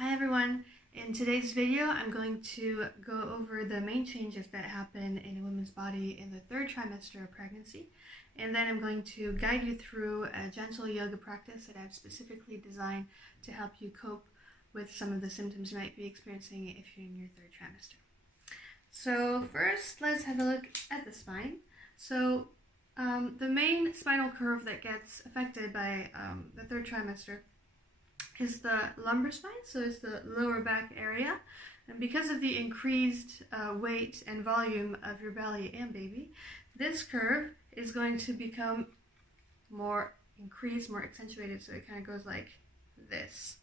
Hi everyone! In today's video I'm going to go over the main changes that happen in a woman's body in the third trimester of pregnancy, and then I'm going to guide you through a gentle yoga practice that I've specifically designed to help you cope with some of the symptoms you might be experiencing if you're in your third trimester. So first, let's have a look at the spine. So the main spinal curve that gets affected by the third trimester is the lumbar spine, so it's the lower back area. And because of the increased weight and volume of your belly and baby, this curve is going to become more increased, more accentuated, so it kind of goes like this.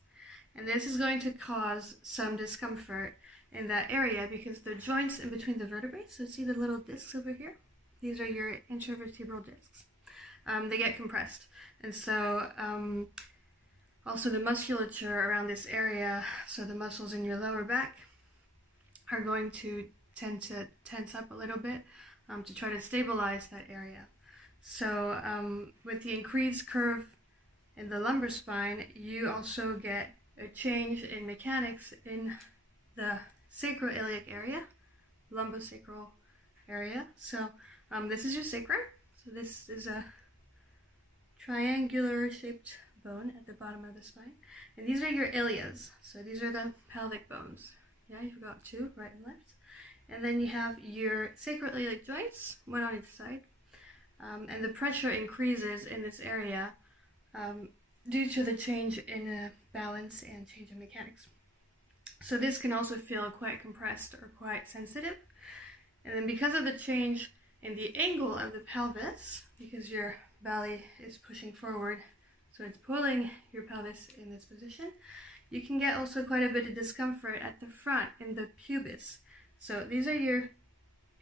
And this is going to cause some discomfort in that area because the joints in between the vertebrae, so see the little discs over here? These are your intervertebral discs. They get compressed. And so also the musculature around this area, so the muscles in your lower back, are going to tend to tense up a little bit to try to stabilize that area. So with the increased curve in the lumbar spine, you also get a change in mechanics in the sacroiliac area, lumbosacral area. So this is your sacrum. So this is a triangular shaped bone at the bottom of the spine, and these are your ilias, so these are the pelvic bones. Yeah, you've got two, right and left, and then you have your sacroiliac joints, one on each side, and the pressure increases in this area due to the change in balance and change in mechanics. So this can also feel quite compressed or quite sensitive, and then because of the change in the angle of the pelvis, because your belly is pushing forward, so it's pulling your pelvis in this position, you can get also quite a bit of discomfort at the front in the pubis. So these are your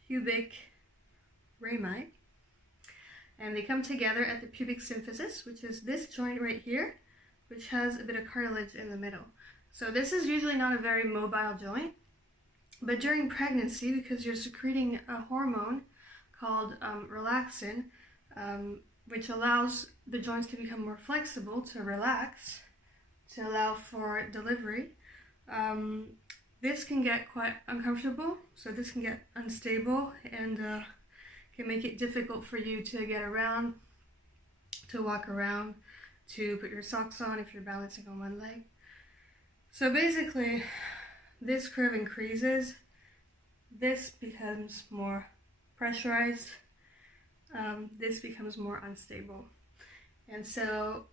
pubic rami, and they come together at the pubic symphysis, which is this joint right here, which has a bit of cartilage in the middle. So this is usually not a very mobile joint, but during pregnancy, because you're secreting a hormone called relaxin, which allows the joints to become more flexible, to relax, to allow for delivery. This can get quite uncomfortable, so this can get unstable and can make it difficult for you to get around, to walk around, to put your socks on if you're balancing on one leg. So basically, this curve increases, this becomes more pressurized, this becomes more unstable. And so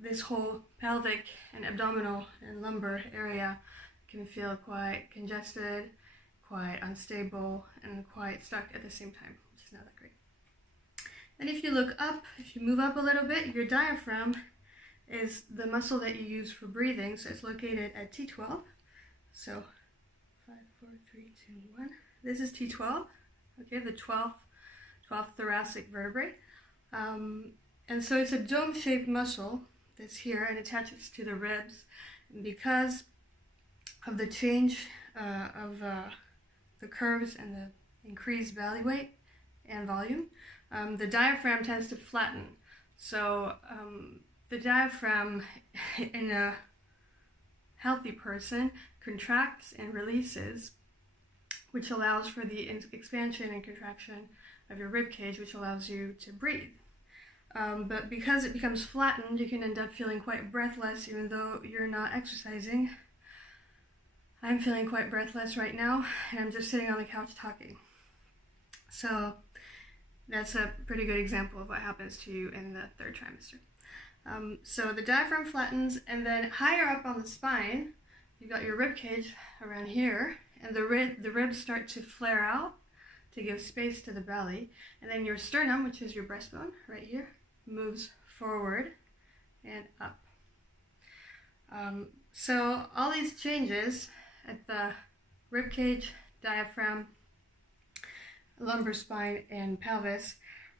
this whole pelvic and abdominal and lumbar area can feel quite congested, quite unstable, and quite stuck at the same time, which is not that great. And if you look up, if you move up a little bit, your diaphragm is the muscle that you use for breathing, so it's located at T12. So 5, 4, 3, 2, 1. This is T12, okay, the 12th thoracic vertebrae. And so it's a dome-shaped muscle that's here and attaches to the ribs. And because of the change of the curves and the increased belly weight and volume, the diaphragm tends to flatten. So the diaphragm in a healthy person contracts and releases, which allows for the expansion and contraction of your rib cage, which allows you to breathe. But because it becomes flattened, you can end up feeling quite breathless even though you're not exercising. I'm feeling quite breathless right now, and I'm just sitting on the couch talking. So that's a pretty good example of what happens to you in the third trimester. So the diaphragm flattens, and then higher up on the spine, you've got your rib cage around here, and the ribs start to flare out to give space to the belly, and then your sternum, which is your breastbone right here, moves forward and up. So all these changes at the rib cage, diaphragm, lumbar spine, and pelvis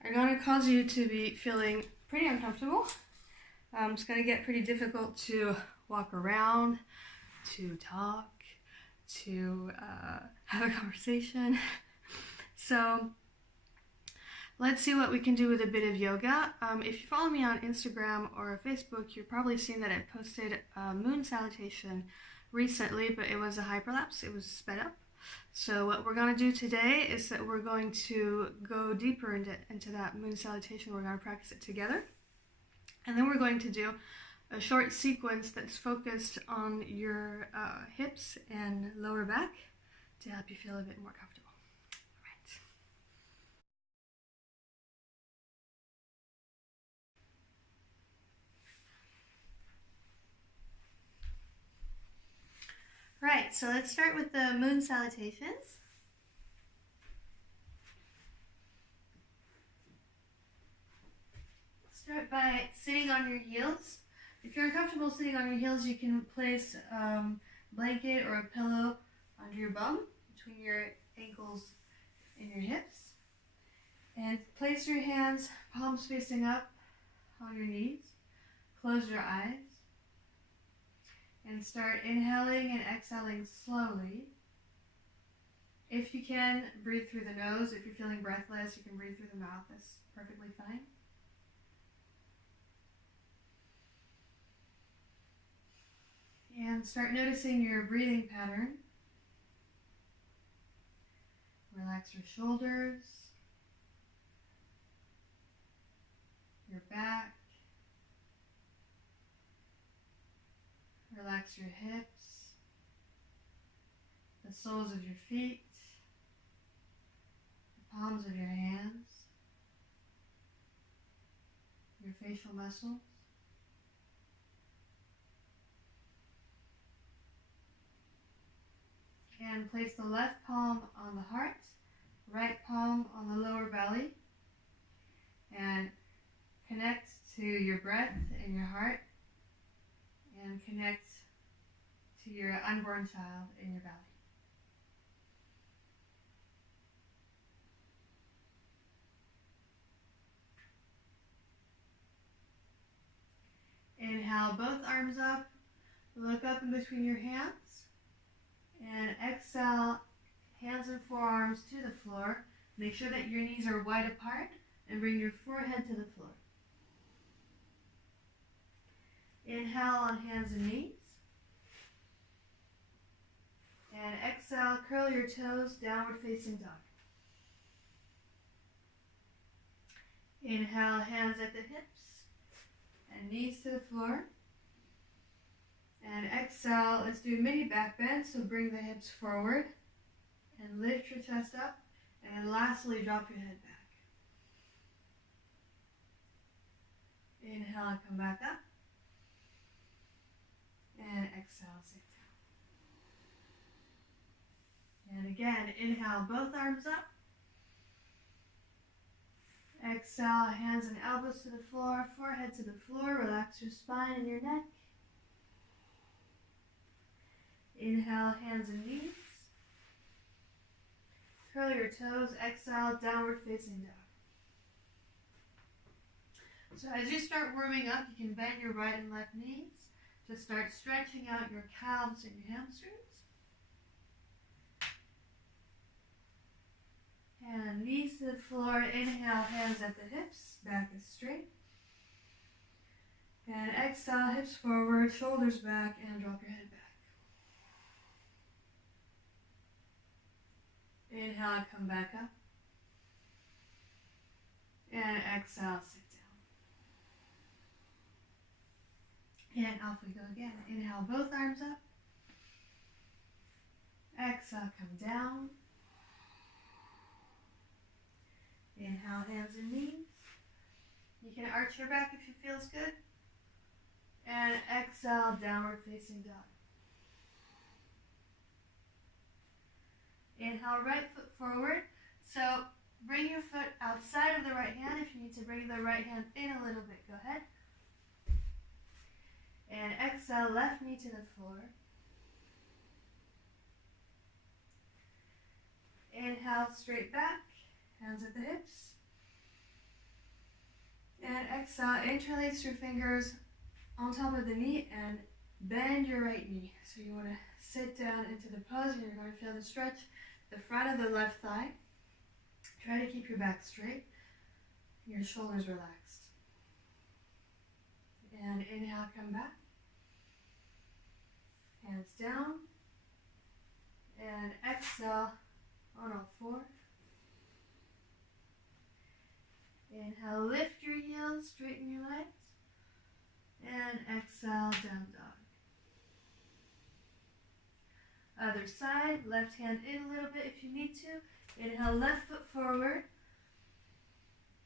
are going to cause you to be feeling pretty uncomfortable. It's going to get pretty difficult to walk around, to talk, to have a conversation. So let's see what we can do with a bit of yoga. If you follow me on Instagram or Facebook, you've probably seen that I posted a moon salutation recently, but it was a hyperlapse, it was sped up. So what we're going to do today is that we're going to go deeper into that moon salutation. We're going to practice it together. And then we're going to do a short sequence that's focused on your hips and lower back to help you feel a bit more comfortable. Right, so let's start with the moon salutations. Start by sitting on your heels. If you're uncomfortable sitting on your heels, you can place a blanket or a pillow under your bum, between your ankles and your hips. And place your hands, palms facing up on your knees. Close your eyes. And start inhaling and exhaling slowly. If you can, breathe through the nose. If you're feeling breathless, you can breathe through the mouth. That's perfectly fine. And start noticing your breathing pattern. Relax your shoulders, your back. Relax your hips, the soles of your feet, the palms of your hands, your facial muscles. And place the left palm on the heart, right palm on the lower belly, and connect to your breath in your heart, and connect to your unborn child in your belly. Inhale both arms up, look up in between your hands. And exhale, hands and forearms to the floor. Make sure that your knees are wide apart and bring your forehead to the floor. Inhale on hands and knees. And exhale, curl your toes, downward facing dog. Inhale, hands at the hips and knees to the floor. And exhale, let's do a mini back bend, so bring the hips forward and lift your chest up, and then lastly drop your head back. Inhale, come back up, and exhale, sit down. And again, inhale, both arms up. Exhale, hands and elbows to the floor, forehead to the floor, relax your spine and your neck. Inhale, hands and knees. Curl your toes, exhale, downward facing dog. So as you start warming up, you can bend your right and left knees to start stretching out your calves and your hamstrings. And knees to the floor, inhale, hands at the hips, back is straight. And exhale, hips forward, shoulders back, and drop your head back. Inhale, come back up. And exhale, sit down. And off we go again. Inhale, both arms up. Exhale, come down. Inhale, hands and knees. You can arch your back if it feels good. And exhale, downward facing dog. Inhale, right foot forward. So bring your foot outside of the right hand. If you need to bring the right hand in a little bit, go ahead. And exhale, left knee to the floor. Inhale, straight back, hands at the hips. And exhale, interlace your fingers on top of the knee and bend your right knee. So you want to sit down into the pose, and you're going to feel the stretch the front of the left thigh. Try to keep your back straight. Your shoulders relaxed. And inhale, come back. Hands down. And exhale on all fours. Inhale, lift your heels, straighten your legs. And exhale, down dog. Other side, left hand in a little bit if you need to. Inhale, left foot forward.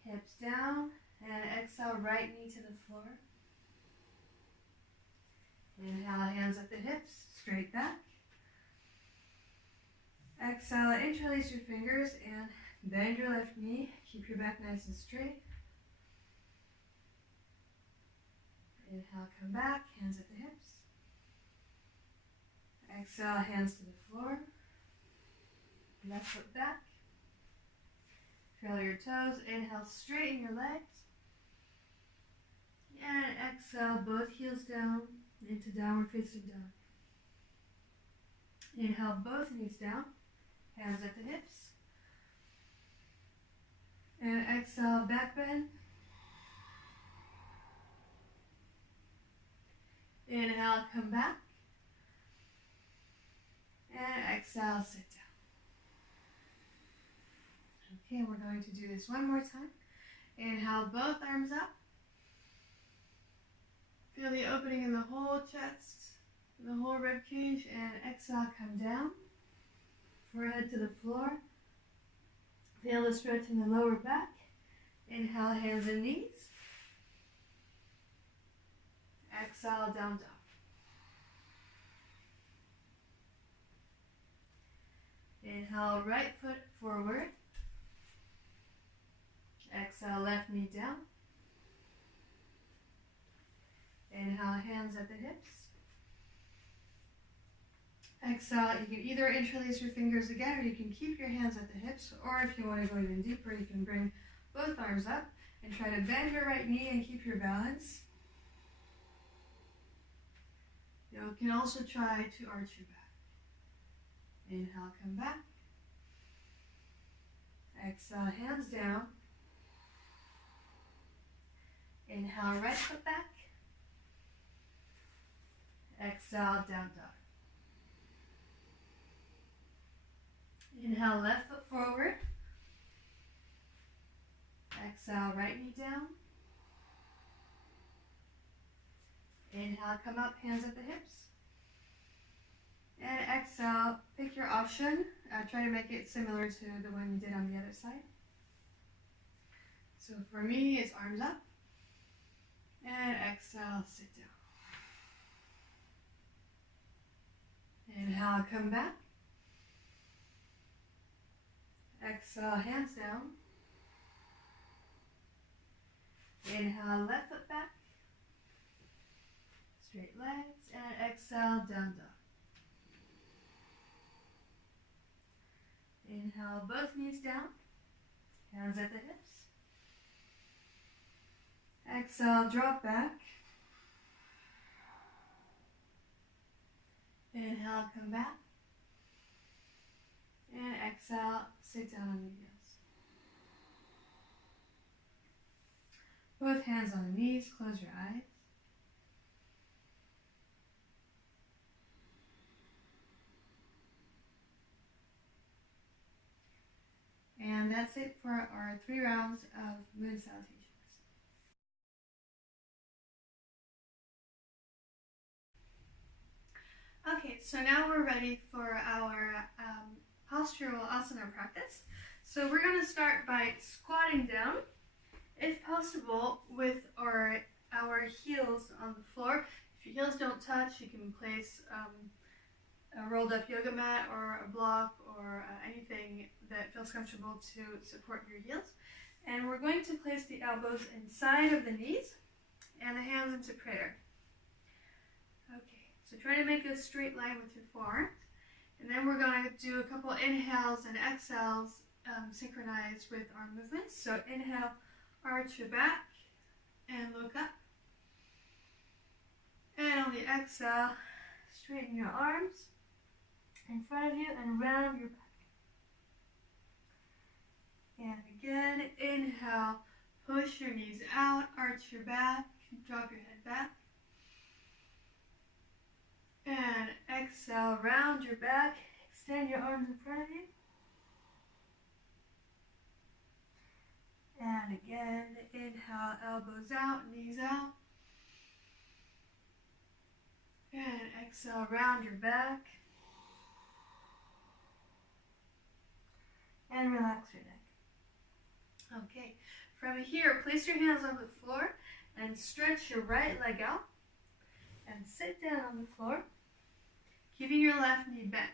Hips down. And exhale, right knee to the floor. Inhale, hands at the hips, straight back. Exhale, interlace your fingers and bend your left knee. Keep your back nice and straight. Inhale, come back, hands at the hips. Exhale, hands to the floor. Left foot back. Curl your toes. Inhale, straighten your legs. And exhale, both heels down into downward facing dog. Inhale, both knees down. Hands at the hips. And exhale, back bend. Inhale, come back. And exhale, sit down. Okay, we're going to do this one more time. Inhale, both arms up. Feel the opening in the whole chest, the whole rib cage, and exhale, come down. Forehead to the floor. Feel the stretch in the lower back. Inhale, hands and knees. Exhale, down dog. Inhale, right foot forward. Exhale, left knee down. Inhale, hands at the hips. Exhale, you can either interlace your fingers again, or you can keep your hands at the hips, or if you want to go even deeper, you can bring both arms up and try to bend your right knee and keep your balance. You can also try to arch your back. Inhale, come back. Exhale, hands down. Inhale, right foot back. Exhale, down dog. Inhale, left foot forward. Exhale, right knee down. Inhale, come up, hands at the hips. And exhale, pick your option. Try to make it similar to the one you did on the other side. So for me, it's arms up. And exhale, sit down. Inhale, come back. Exhale, hands down. Inhale, left foot back. Straight legs. And exhale, down dog. Inhale, both knees down. Hands at the hips. Exhale, drop back. Inhale, come back. And exhale, sit down on your heels. Both hands on the knees, close your eyes. And that's it for our 3 rounds of moon salutations. Okay, so now we're ready for our postural asana practice. So we're going to start by squatting down, if possible, with our heels on the floor. If your heels don't touch, you can place a rolled up yoga mat or a block or anything that feels comfortable to support your heels. And we're going to place the elbows inside of the knees and the hands into prayer. Okay, so try to make a straight line with your forearms. And then we're going to do a couple inhales and exhales synchronized with our movements. So inhale, arch your back and look up. And on the exhale, straighten your arms in front of you and round your back. And again, inhale, Push your knees out, arch your back, drop your head back. And exhale, round your back, extend your arms in front of you. And again, inhale, elbows out, knees out. And exhale, round your back. And relax your neck. Okay, from here, place your hands on the floor and stretch your right leg out. And sit down on the floor, keeping your left knee bent.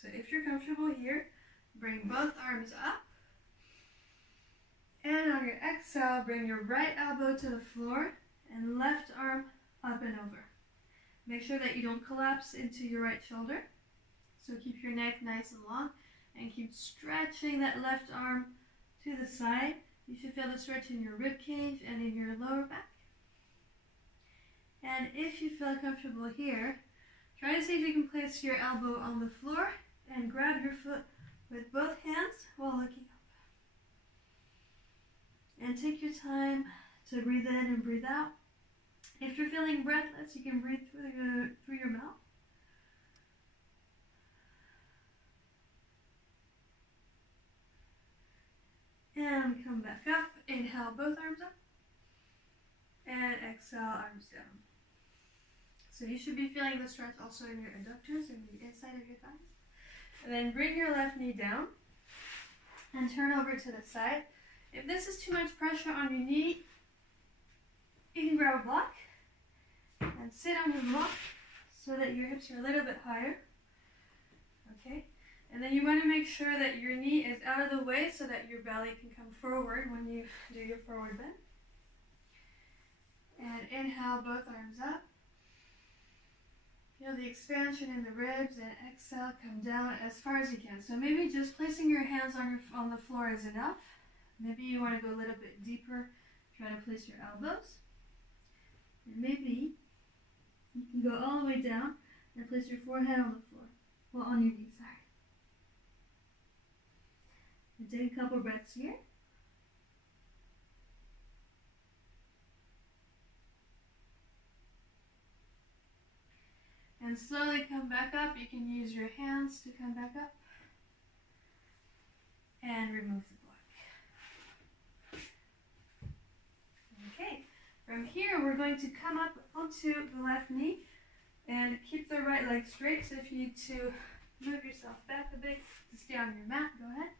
So if you're comfortable here, bring both arms up. And on your exhale, bring your right elbow to the floor and left arm up and over. Make sure that you don't collapse into your right shoulder. So keep your neck nice and long and keep stretching that left arm to the side. You should feel the stretch in your rib cage and in your lower back. And if you feel comfortable here, try to see if you can place your elbow on the floor and grab your foot with both hands while looking up. And take your time to breathe in and breathe out. If you're feeling breathless, you can breathe through your mouth. And come back up. Inhale, both arms up. And exhale, arms down. So you should be feeling the stretch also in your adductors and the inside of your thighs. And then bring your left knee down and turn over to the side. If this is too much pressure on your knee, you can grab a block and sit on your block so that your hips are a little bit higher. Okay? And then you want to make sure that your knee is out of the way so that your belly can come forward when you do your forward bend. And inhale, both arms up. Feel the expansion in the ribs, and exhale, come down as far as you can. So maybe just placing your hands on the floor is enough. Maybe you want to go a little bit deeper, try to place your elbows. And maybe you can go all the way down and place your forehead on the floor, well, on your knees, sorry. And take a couple breaths here. And slowly come back up. You can use your hands to come back up. And remove the block. Okay, from here we're going to come up onto the left knee and keep the right leg straight. So if you need to move yourself back a bit to stay on your mat, go ahead.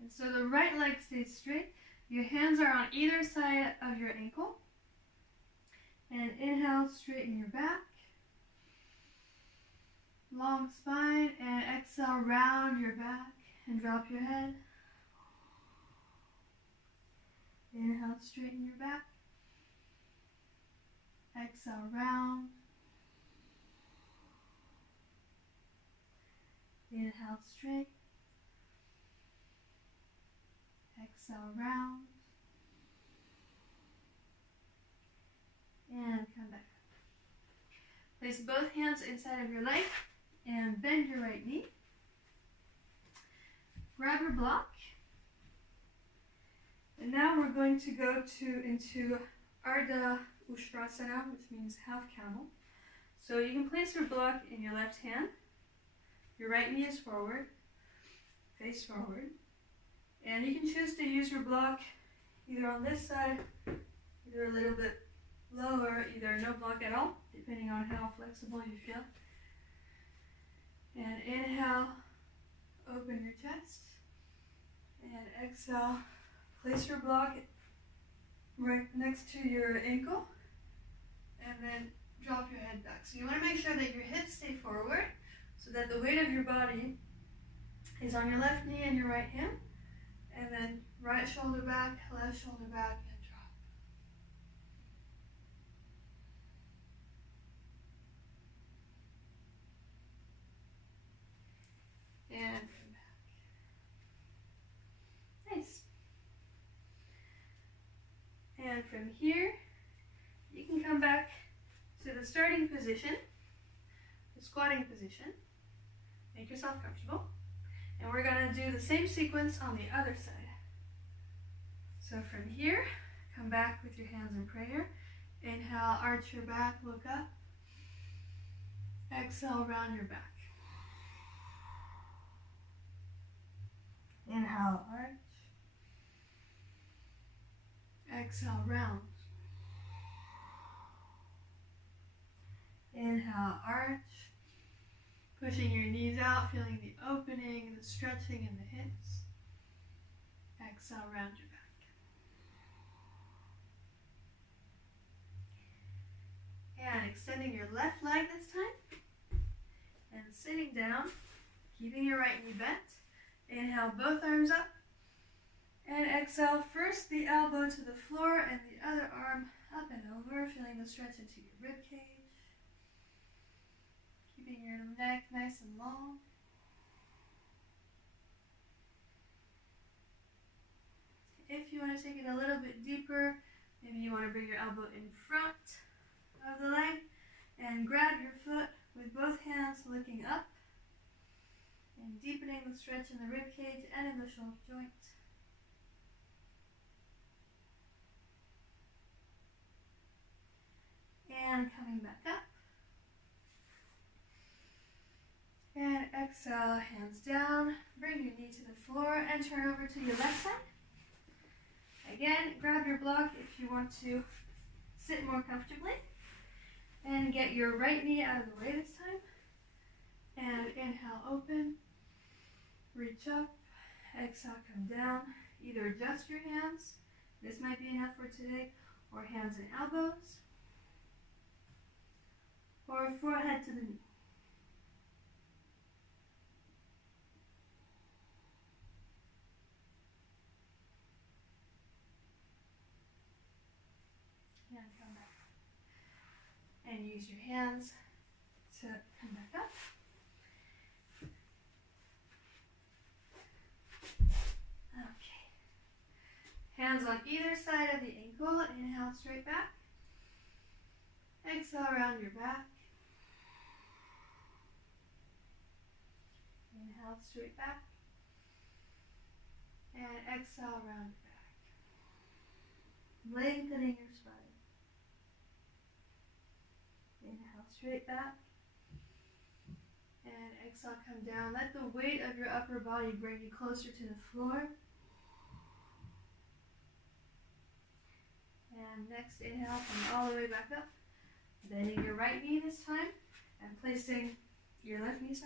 And so the right leg stays straight. Your hands are on either side of your ankle. And inhale, straighten your back. Long spine, and exhale, round your back and drop your head. Inhale, straighten your back. Exhale, round. Inhale, straight. Exhale, round. And come back up. Place both hands inside of your leg and bend your right knee. Grab your block. And now we're going to go into Ardha Ustrasana, which means half camel. So you can place your block in your left hand. Your right knee is forward, face forward. And you can choose to use your block either on this side, either a little bit lower, either no block at all, depending on how flexible you feel. And inhale, open your chest. And exhale, place your block right next to your ankle. And then drop your head back. So you want to make sure that your hips stay forward so that the weight of your body is on your left knee and your right hand. And then right shoulder back, left shoulder back, and drop. And come back. Nice. And from here, you can come back to the starting position, the squatting position. Make yourself comfortable. And we're going to do the same sequence on the other side. So from here, come back with your hands in prayer. Inhale, arch your back, look up. Exhale, round your back. Inhale, arch. Exhale, round. Inhale, arch. Pushing your knees out, feeling the opening, the stretching in the hips. Exhale, round your back. And extending your left leg this time. And sitting down, keeping your right knee bent. Inhale, both arms up. And exhale, first the elbow to the floor and the other arm up and over, feeling the stretch into your rib cage. Keeping your neck nice and long. If you want to take it a little bit deeper, maybe you want to bring your elbow in front of the leg and grab your foot with both hands looking up and deepening the stretch in the rib cage and in the shoulder joint. And coming back up. And exhale, hands down. Bring your knee to the floor and turn over to your left side. Again, grab your block if you want to sit more comfortably. And get your right knee out of the way this time. And inhale, open. Reach up. Exhale, come down. Either adjust your hands. This might be enough for today. Or hands and elbows. Or forehead to the knee. And come back. And use your hands to come back up. Okay. Hands on either side of the ankle. Inhale, straight back. Exhale, round your back. Inhale, straight back. And exhale, round your back. Lengthening your spine. Inhale, straight back. And exhale, come down. Let the weight of your upper body bring you closer to the floor. And next inhale, come all the way back up. Bending your right knee this time. And placing your left knee,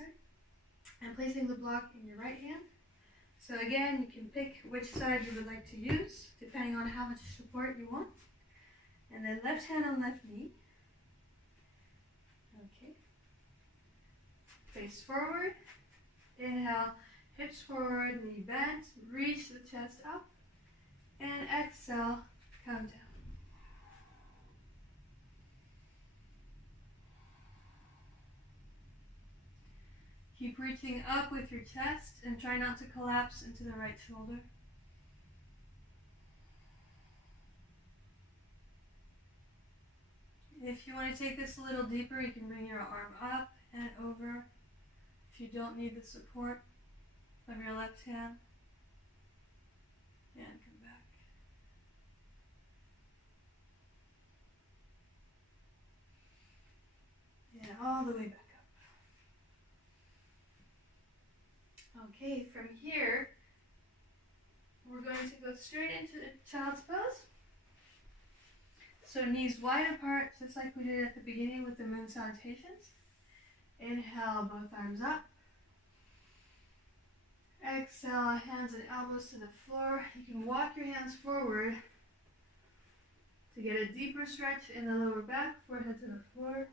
and placing the block in your right hand. So again, you can pick which side you would like to use, depending on how much support you want. And then left hand on left knee. Okay. Face forward. Inhale, hips forward, knee bent. Reach the chest up. And exhale, come down. Keep reaching up with your chest and try not to collapse into the right shoulder. If you want to take this a little deeper, you can bring your arm up and over if you don't need the support of your left hand. And come back. And all the way back. Okay, from here, we're going to go straight into child's pose. So knees wide apart, just like we did at the beginning with the moon salutations. Inhale, both arms up. Exhale, hands and elbows to the floor. You can walk your hands forward to get a deeper stretch in the lower back, forehead to the floor.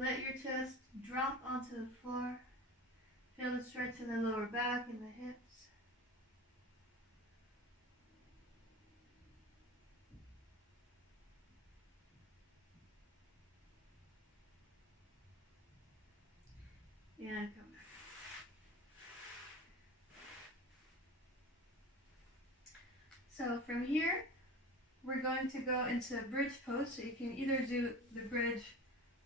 Let your chest drop onto the floor. Feel the stretch in the lower back and the hips. And come back. So from here, we're going to go into bridge pose. So you can either do the bridge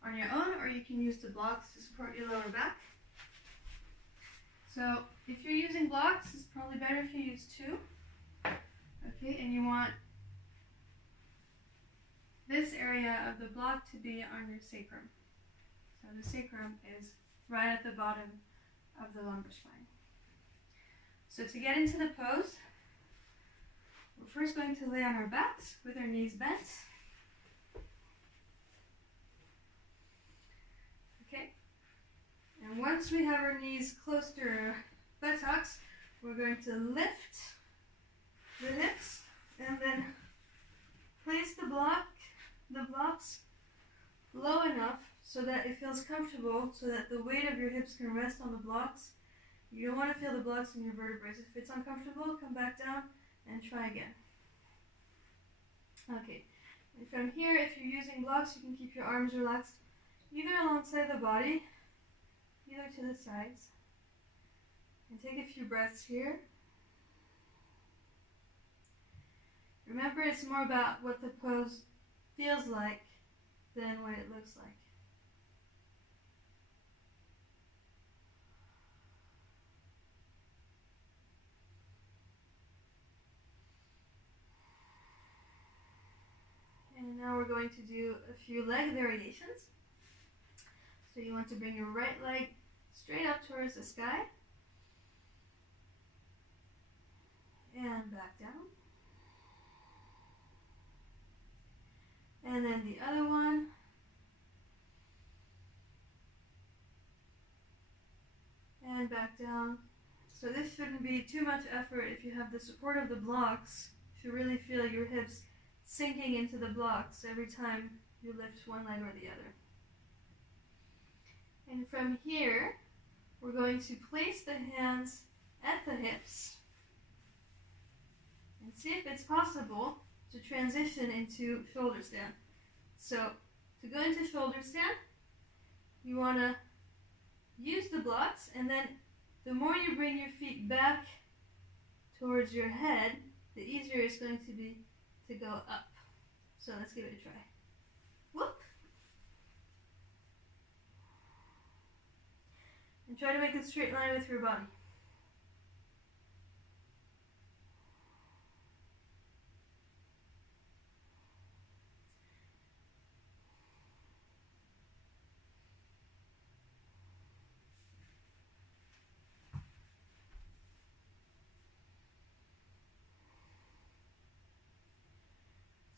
on your own, or you can use the blocks to support your lower back. So if you're using blocks, it's probably better if you use two. Okay, and you want this area of the block to be on your sacrum. So the sacrum is right at the bottom of the lumbar spine. So to get into the pose, we're first going to lay on our backs with our knees bent. Okay, and once we have our knees close to our buttocks, we're going to lift the hips and then place the blocks low enough so that it feels comfortable, so that the weight of your hips can rest on the blocks. You don't want to feel the blocks in your vertebrae. If it's uncomfortable, come back down and try again. Okay, and from here, if you're using blocks, you can keep your arms relaxed either alongside the body, either to the sides. And take a few breaths here. Remember, it's more about what the pose feels like than what it looks like. And now we're going to do a few leg variations. So you want to bring your right leg straight up towards the sky and back down. And then the other one. And back down. So this shouldn't be too much effort if you have the support of the blocks. You should really feel your hips sinking into the blocks every time you lift one leg or the other. And from here, we're going to place the hands at the hips and see if it's possible to transition into shoulder stand. So to go into shoulder stand, you want to use the blocks, and then the more you bring your feet back towards your head, the easier it's going to be to go up. So let's give it a try. Whoop! And try to make a straight line with your body.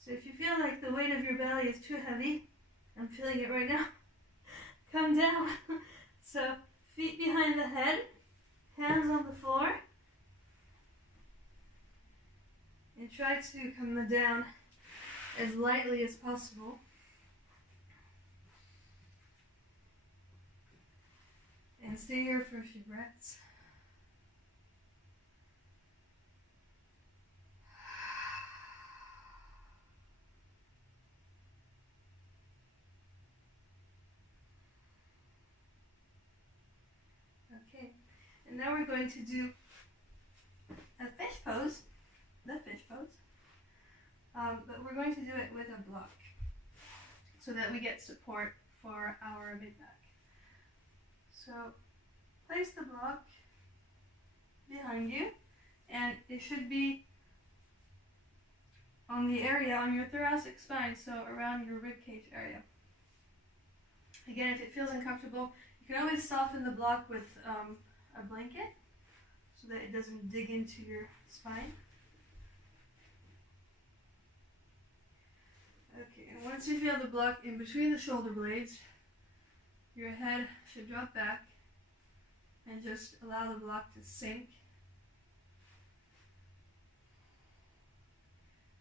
So if you feel like the weight of your belly is too heavy, I'm feeling it right now, come down. So feet behind the head, hands on the floor, and try to come down as lightly as possible. And stay here for a few breaths. Okay, and now we're going to do a fish pose, the fish pose, but we're going to do it with a block so that we get support for our mid-back. So place the block behind you, and it should be on the area on your thoracic spine, so around your rib cage area. Again, if it feels uncomfortable, you can always soften the block with a blanket so that it doesn't dig into your spine. Okay, and once you feel the block in between the shoulder blades, your head should drop back and just allow the block to sink.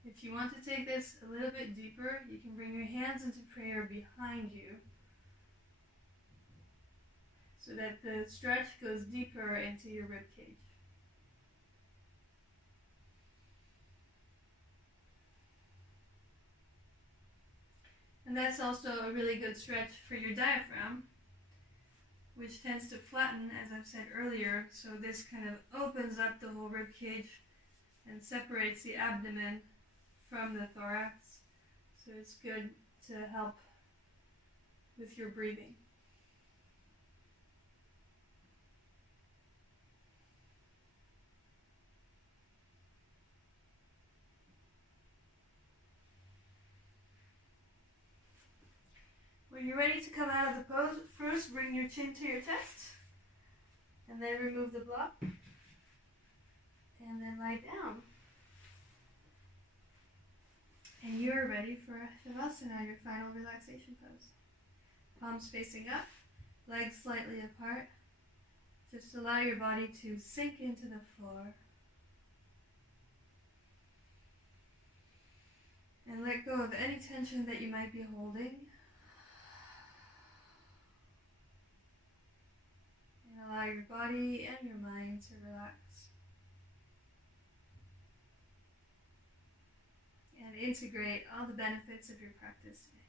If you want to take this a little bit deeper, you can bring your hands into prayer behind you so that the stretch goes deeper into your rib cage. And that's also a really good stretch for your diaphragm, which tends to flatten, as I've said earlier, so this kind of opens up the whole rib cage and separates the abdomen from the thorax. So it's good to help with your breathing. When you're ready to come out of the pose, first bring your chin to your chest, and then remove the block, and then lie down. And you're ready for Shavasana, your final relaxation pose. Palms facing up, legs slightly apart. Just allow your body to sink into the floor. And let go of any tension that you might be holding. And allow your body and your mind to relax. And integrate all the benefits of your practice today.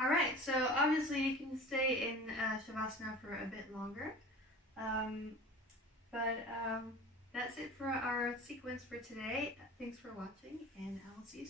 Alright, so obviously you can stay in Shavasana for a bit longer, but that's it for our sequence for today. Thanks for watching, and I will see you soon.